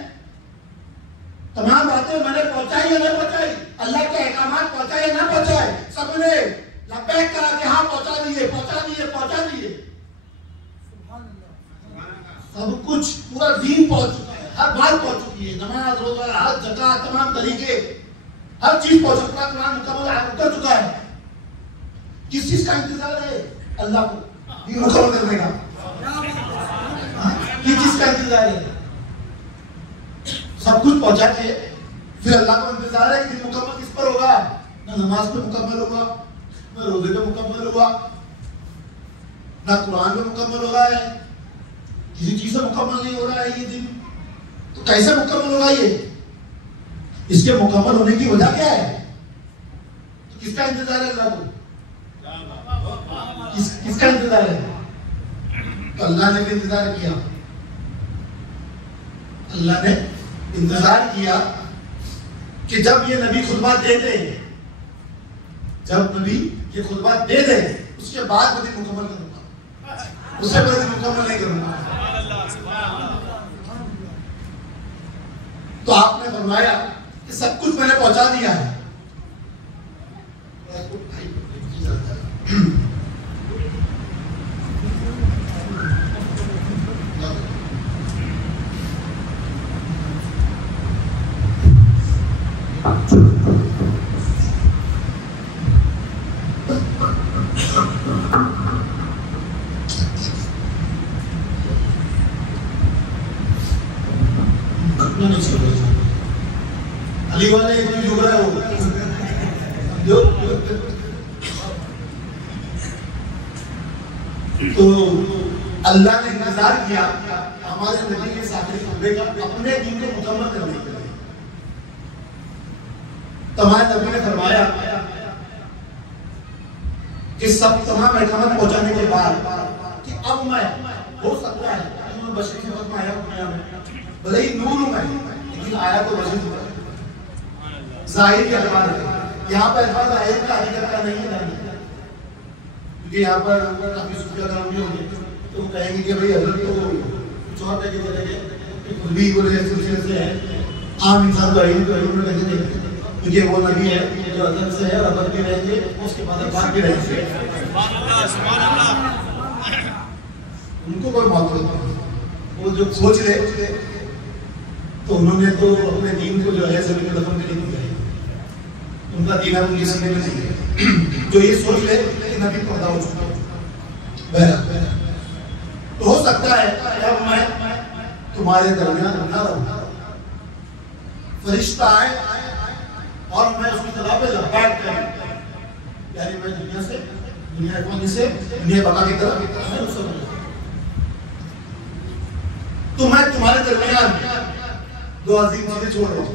तमाम बातें मैंने पहुंचाई या नहीं पहुंचाई, अल्लाह के अहकामात पहुंचाए या ना पहुंचाए, सबने लब्बैक करा के हाँ पहुंचा दिए, पहुंचा दिए, पहुंचा दिए। सब कुछ पूरा दीन पहुंच चुका है, हर बात पहुंच चुकी है, नमाज, रोजा, हज, ज़कात, तमाम तरीके, हर चीज पहुंच चुका है, कुरान मुकम्मल उतर चुका है। किस चीज का इंतजार है? अल्लाह को दीन मुकम्मल करने का। किस चीज का इंतजार है? सब कुछ पहुंचा के फिर अल्लाह को इंतजार है कि मुकम्मल किस पर होगा? ना नमाज पे मुकम्मल होगा, ना रोजे पे मुकम्मल होगा, ना कुरान पे मुकम्मल हो रहा है, किसी चीज से मुकम्मल नहीं हो रहा है ये दिन। तो कैसे मुकम्मल होगा ये? इसके मुकम्मल होने की वजह क्या है? तो किसका इंतजार है अल्लाह को? किसका इंतजार है? तो अल्लाह ने भी इंतजार किया। अल्लाह ने इंतजार किया कि जब ये नबी खुतबा दे दे, जब नबी ये खुतबा दे दे, उसके बाद मैं दिन मुकम्मल करूंगा, उससे पहले दिन मुकम्मल नहीं करूंगा। तो आपने फरमाया कि सब कुछ मैंने पहुंचा दिया है। अली वाले एक भी जुड़ रहा है वो जो तो अल्लाह ने इंतजार किया हमारे नबी के साथ अपने दीन को मुकम्मल करने के लिए। तो हमारे नबी ने फरमाया कि सब तमाम एहकाम पहुंचाने के बाद कि अब मैं हो सकता है मैं बशर के वक्त में आया दुनिया में, भले ही नूर हूं मैं, लेकिन आया तो बशर हूं। जाहिर के अल्फाज है, यहाँ पर अल्फाज आए का हकीकत का नहीं है, क्योंकि यहाँ पर काफी सूफिया काम भी होंगे तो कहेंगे कि भाई हजरत तो कुछ और कह के चले गए, खुद भी बोले सिलसिले से है, आम इंसान तो आई तो में कहे नहीं, क्योंकि वो नबी है जो अजल से है, अजल भी रहेंगे, उसके बाद अल्फाज भी रहेंगे, उनको कोई मौत नहीं। वो जो सोच ले तो उन्होंने तो अपने दीन को जो है सभी को दफन के लिए दिया, उनका दीन अब उनके सीने में नहीं है। जो ये सोच ले कि नबी पर्दा हो चुका बहरा, तो हो सकता है अब मैं तुम्हारे दरमियान न रहूं, फरिश्ता आए और मैं उसकी तला पे लब्बैक करूं, यानी मैं दुनिया से दुनिया बका की तरफ, तो मैं तुम्हारे दरमियान दो अजीम चीजें छोड़ रहा हूं,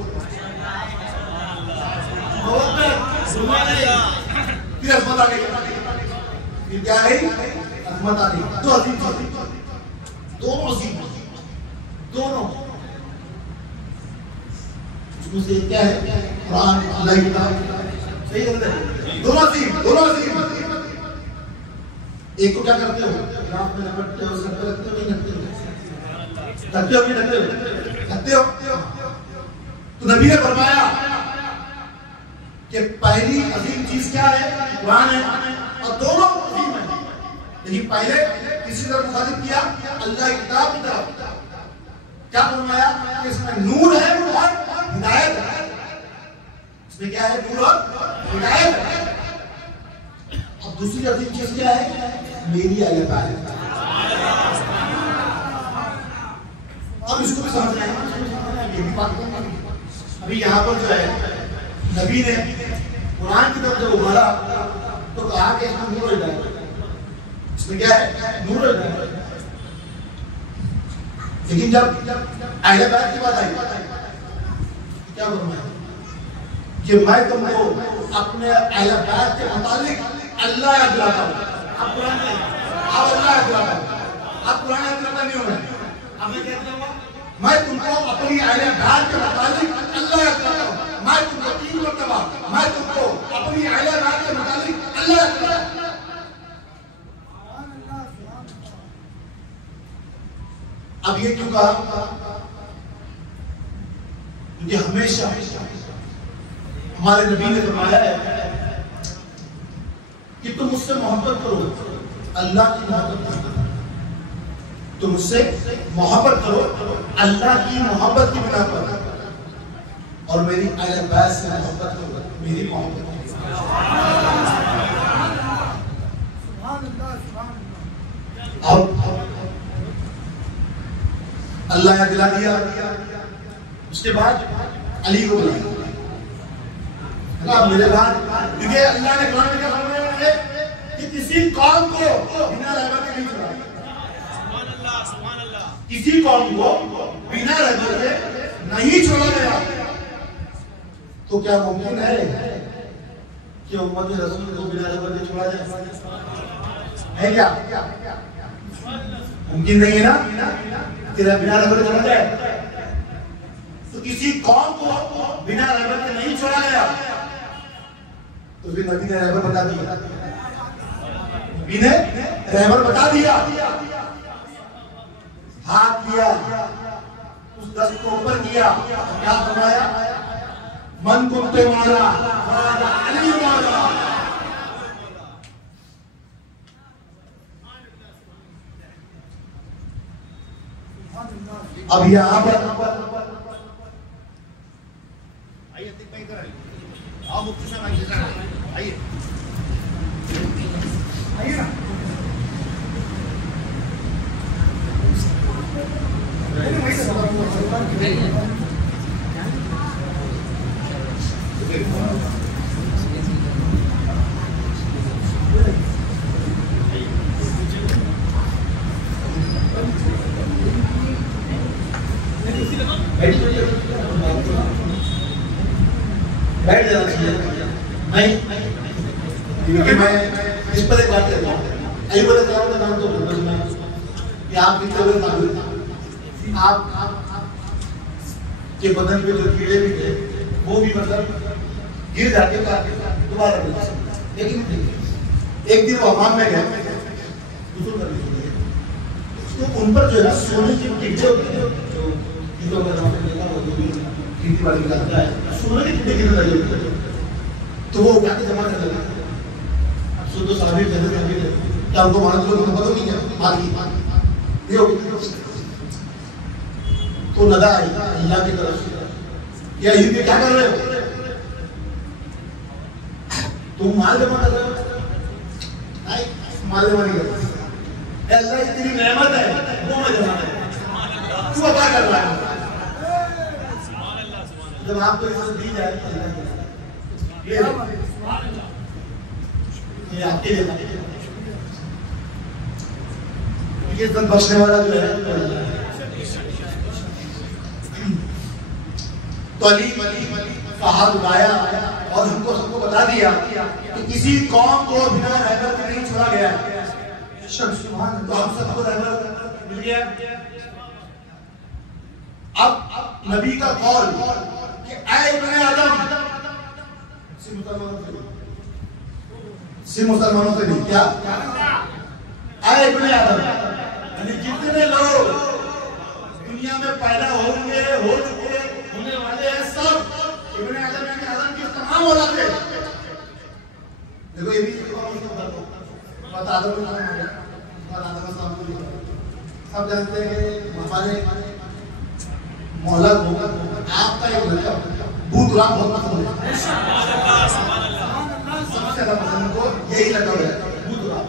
फिर अजमत आ गई, फिर क्या है अजमत आ गई, दो अजीम चीजें, दोनों अजीम, दोनों, उसमें से क्या है कुरान अल्लाह की किताब, सही है, दोनों अजीम, दोनों अजीम। एक को क्या करते हो, रात में लपटते हो, सर पे रखते हो, नहीं रखते हो, रखते हो नहीं रखते हो, रखते हो। तो नबी ने फरमाया कि पहली अजीम चीज क्या है, कुरान है, और दोनों अजीम है, लेकिन पहले किसी तरह मुखालिफ किया अल्लाह की किताब, क्या फरमाया कि इसमें नूर है और हिदायत है, इसमें क्या है, नूर और हिदायत है। अब दूसरी अजीम चीज क्या है, मेरी आयत है। अब इसको भी समझ रहे हैं, ये भी बात अभी यहाँ पर जो है नबी ने कुरान की तरफ जब उभारा तो कहा कि इसमें नूर हिदायत, इसमें क्या है, नूर हिदायत। लेकिन जब अहले बैत की बात आई क्या फरमाया कि मैं तुमको अपने अहले बैत के मुतालिक अल्लाह याद दिलाता हूं, आप कुरान में आप अल्लाह याद दिलाता हूं, आप कुरान याद दिलाता नहीं हो रहे, अब मैं क्या कहता हूं, मैं तुमको अपनी अहले बैत के मुतालिक अल्लाह याद दिलाता हूं, मैं तुमको 3 मरतबा मैं तुमको अपनी अहले बैत के मुतालिक अल्लाह याद दिलाता हूं। अब ये क्यों कहा, क्योंकि हमेशा हमारे नबी ने फरमाया है कि तुम मुझसे मोहब्बत करो, अल्लाह की मोहब्बत करो, तुम मुझसे मोहब्बत करो अल्लाह की मोहब्बत की बिना पर, और मेरी अहले बैत से मोहब्बत करो मेरी मोहब्बत की बिना। अब अल्लाह ने दिला दिया, उसके बाद अली को बुलाया ना मेरे बाद, क्योंकि अल्लाह ने कुरान में क्या फरमाया है कि किसी कौम को बिना रहमत के नहीं छोड़ा, सुभान अल्लाह, किसी कौम को बिना रहमत के नहीं छोड़ा गया। तो क्या मुमकिन है कि उम्मत रसूल को बिना रहमत के छोड़ा जाए, है क्या, मुमकिन नहीं है ना, तेरा बिना रहमत के छोड़ा जाए। तो किसी कौम को बिना रहमत के नहीं छोड़ा गया, तो फिर नबी ने रहमत बता दिया, नबी ने रहमत बता दिया, हाथ किया, उस दस्त को ऊपर किया, क्या फरमाया, मन को पे मारा, अली मारा। अब यहाँ पर आइए, आओ मुफ्ती साहब आइए, आइए ना, बैठ जाना चाहिए, नहीं क्योंकि मैं इस पर एक बात कहता हूँ, अयूब अलैहिस्सलाम का नाम तो भूल सुना कि आप कितने हुए ताबीर, आप के बदन पे जो कीड़े भी थे वो भी मतलब गिर जाते दोबारा मिल जाते। लेकिन एक दिन वो हमाम में गए तो उन पर जो है सोने की टिकटे होते हैं, जो खेती बाड़ी करता है, सोने के टिकटे गिरने लगे, तो वो उठा के जमा कर लगे। अब सुन तो साबिर जल्दी जल्दी क्या उनको मालूम लोग पता नहीं है बाकी ये हो। तो नदा आई अल्लाह की तरफ से, या ये क्या कर रहे हो, तुम माल जमा कर रहे हो? नहीं, माल जमा नहीं कर रहे, अल्लाह की तेरी नेमत है वो मैं जमा कर रहा हूं, तू अता कर रहा है। जब आपको इज्जत दी जाए ये आपके ये इज्जत बख्शने वाला जो है तो अली का हाथ उठाया और हमको सबको बता दिया कि किसी कौम को बिना रहमत के नहीं छोड़ा गया है। तो हम सबको रहमत मिल गया। अब नबी का कौल कि ऐ इब्ने आदम, मुसलमानों से नहीं, क्या ऐ इब्ने आदम, यानी जितने लोग दुनिया में पैदा होंगे, हो चुके, होने वाले हैं, सब इब्ने आदम यानी आदम की तमाम औलादे। देखो ये भी बता दो, सब जानते हैं कि हमारे मोहल्ला होगा आपका एक लड़का बूतराम बहुत पसंद है, सबसे ज्यादा पसंद को यही लगा हुआ है बूतराम।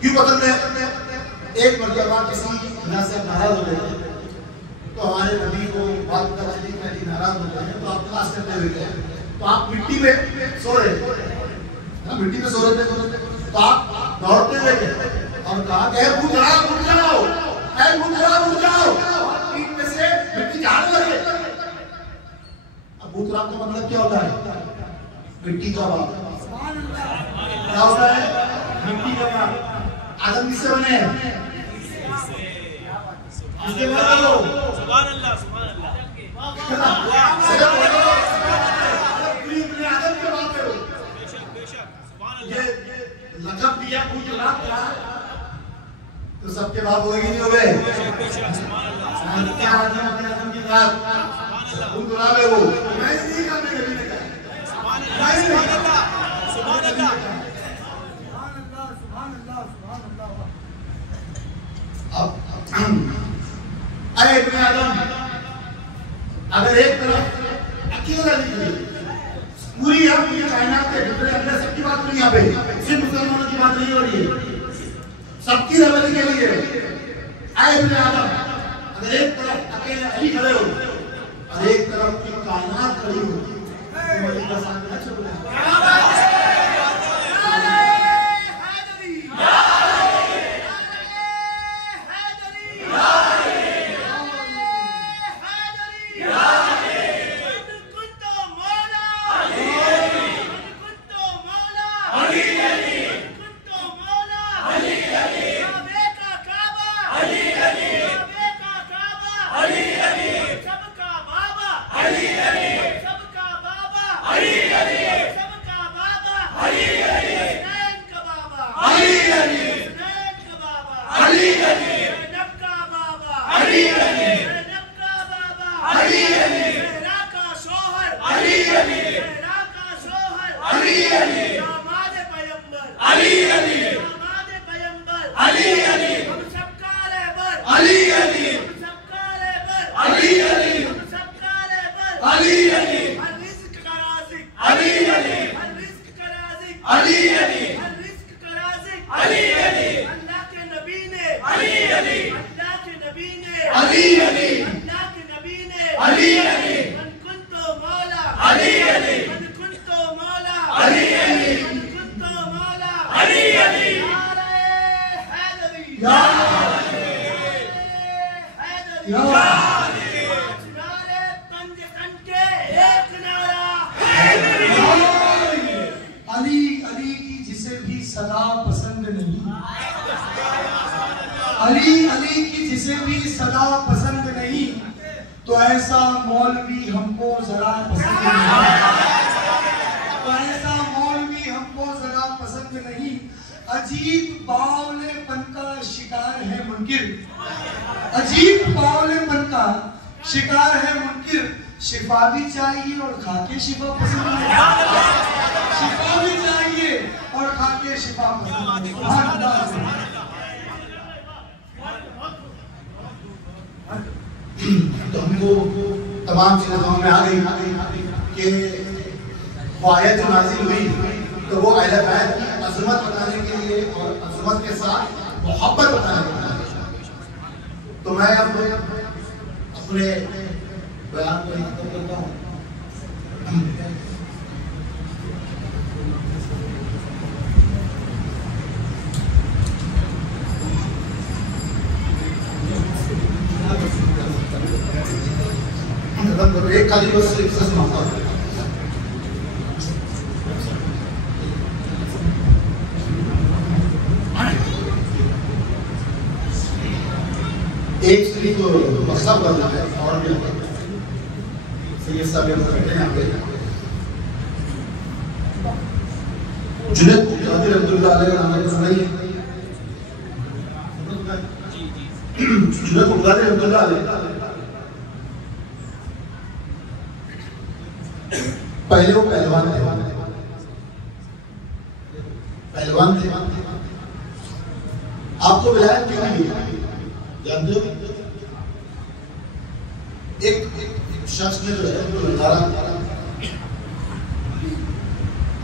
क्यों पसंद है? एक मरतबा किसी ना से नाराज हो गए तो हमारे नबी को बात पता चली कि नाराज हो गए तो आप क्लास करते हुए गए, तो आप मिट्टी में सो रहे थे, मिट्टी में सो रहे थे, तो आप दौड़ते हुए गए और कहा कि उठ जाओ उठ जाओ उठ जाओ, पीठ में से मिट्टी झाड़ने लगे। अब बूतराम का मतलब क्या होता है? मिट्टी का बाप। क्या होता है? मिट्टी का बाप। आदम किससे बने हैं? किसके बाद हो? सुभान अल्लाह सुभान अल्लाह। आदम के बाप हो। ये लक़ब दिया बूतराम का, तो सबके बाप होगी नहीं होगे? क्या आदम अपने आदम की बात बूतराम है वो, मैं नहीं करने नबी ने कहा। सुभान अल्लाह अरे इब्ने आदम, अगर एक तरफ अकेला निकले पूरी कायनात के जितने अंदर सबकी बात नहीं, यहाँ पे सिर्फ मुसलमानों की बात नहीं हो रही है, सबकी रहमत के लिए आए इब्ने आदम, अगर एक तरफ अकेले अली खड़े हो और एक तरफ पूरी कायनात खड़ी हो तो मजीद का साथ ना छोड़ना। अली की जिसे भी सदा पसंद अली अली की जिसे भी सदा पसंद नहीं, तो ऐसा मौलवी हमको जरा पसंद नहीं, तो ऐसा मौलवी हमको जरा पसंद नहीं। अजीब बावलेपन का शिकार है मुनकिर, अजीब बावलेपन का शिकार है मुनकिर। शिफा भी चाहिए और खाके शिफा पसंद नहीं, शिफा भी चाहिए और खाके शिफा पसंद नहीं। तो हमको तमाम चीजें समझ में आ गई कि वो आयत जो नाज़िल हुई तो वो अहले बैत की अज़मत बताने के लिए और अज़मत के साथ मोहब्बत बताने के लिए। तो मैं अब अपने बयान को खत्म करता हूँ। एक खाली बस एक से समाप्त हो। एक सिर्फ मकसद करना है और भी सैयद साहब करते हैं आगे। जुनैद कादिर अब्दुल्लाह अलैहि नाम को सुनाइए। जुनैद कादिर अब्दुल्लाह अलैहि पहले वो पहलवान थे। आपको विलायत क्यों नहीं जानते हो? एक शख्स ने जो है वो ललकारा,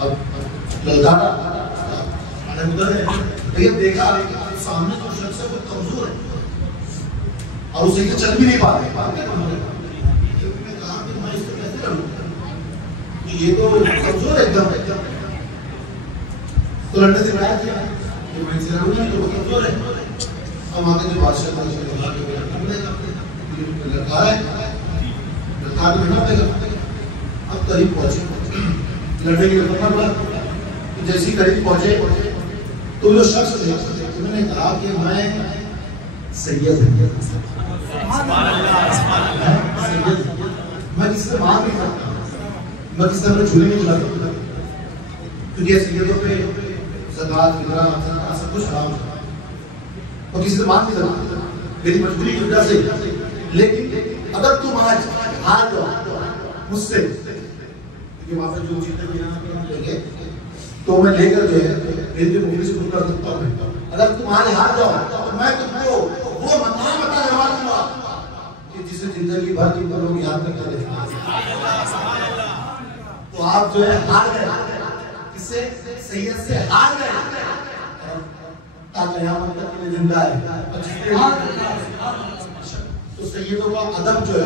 अब ललकारा उधर है, लेकिन देखा सामने जो शख्स है वो कमजोर है और उसे चल भी नहीं पा रहे। ये तो कमजोर है एकदम। तो लड़ने से बात किया कि मैं इसे रहूंगा तो वो कमजोर है। अब वहां के जो बादशाह था उसने कहा कि लड़का है, लड़का तो बिना पड़ेगा। अब करीब पहुंचे लड़ने के लिए करना पड़ा। तो जैसे ही करीब पहुंचे तो जो शख्स थे उन्होंने कहा कि मैं सैयद हूं, मैं किसी से बात नहीं करता, मैं किसी तरह झूले नहीं चलाता, क्योंकि सैयदों पे ज़कात फितरा सब कुछ हराम है और किसी से बात नहीं करता मेरी मजबूरी की वजह से। लेकिन अगर तुम आज हार जाओ मुझसे, क्योंकि वहां पर जो चीजें लेंगे तो मैं लेकर जो है मेरी मुक्ति से दूर कर सकता हूँ। अगर तुम आज हार जाओ तो मैं तुमको वो मकाम अता करवा दूंगा कि जिसे जिंदगी भर तुमको लोग याद करते रहेंगे। तो आप जो है हार गए, किससे? सैयद से हार गए। क़यामत तक के लिए जिंदा है। तो सैयदों का अदब जो है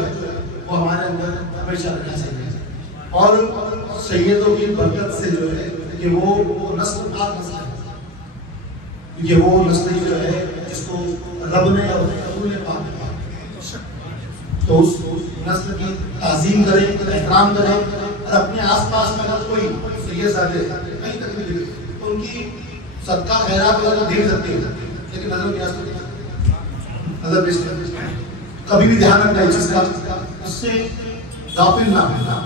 वो हमारे अंदर हमेशा रहना चाहिए। और सैयदों की बरकत से जो है कि वो नस्ल पाक नस्ल है, ये वो नस्ल जो है जिसको रब ने और रसूल ने पाक किया। तो उस नस्ल की ताज़ीम करें, एहतराम करें और अपने आसपास में अगर कोई सैयद साहब कहीं तक भी दिखे तो उनकी सदका खैरात वगैरह दे सकते हैं, लेकिन नजर कभी भी ध्यान रखना इस चीज का, उससे गाफिल ना होना।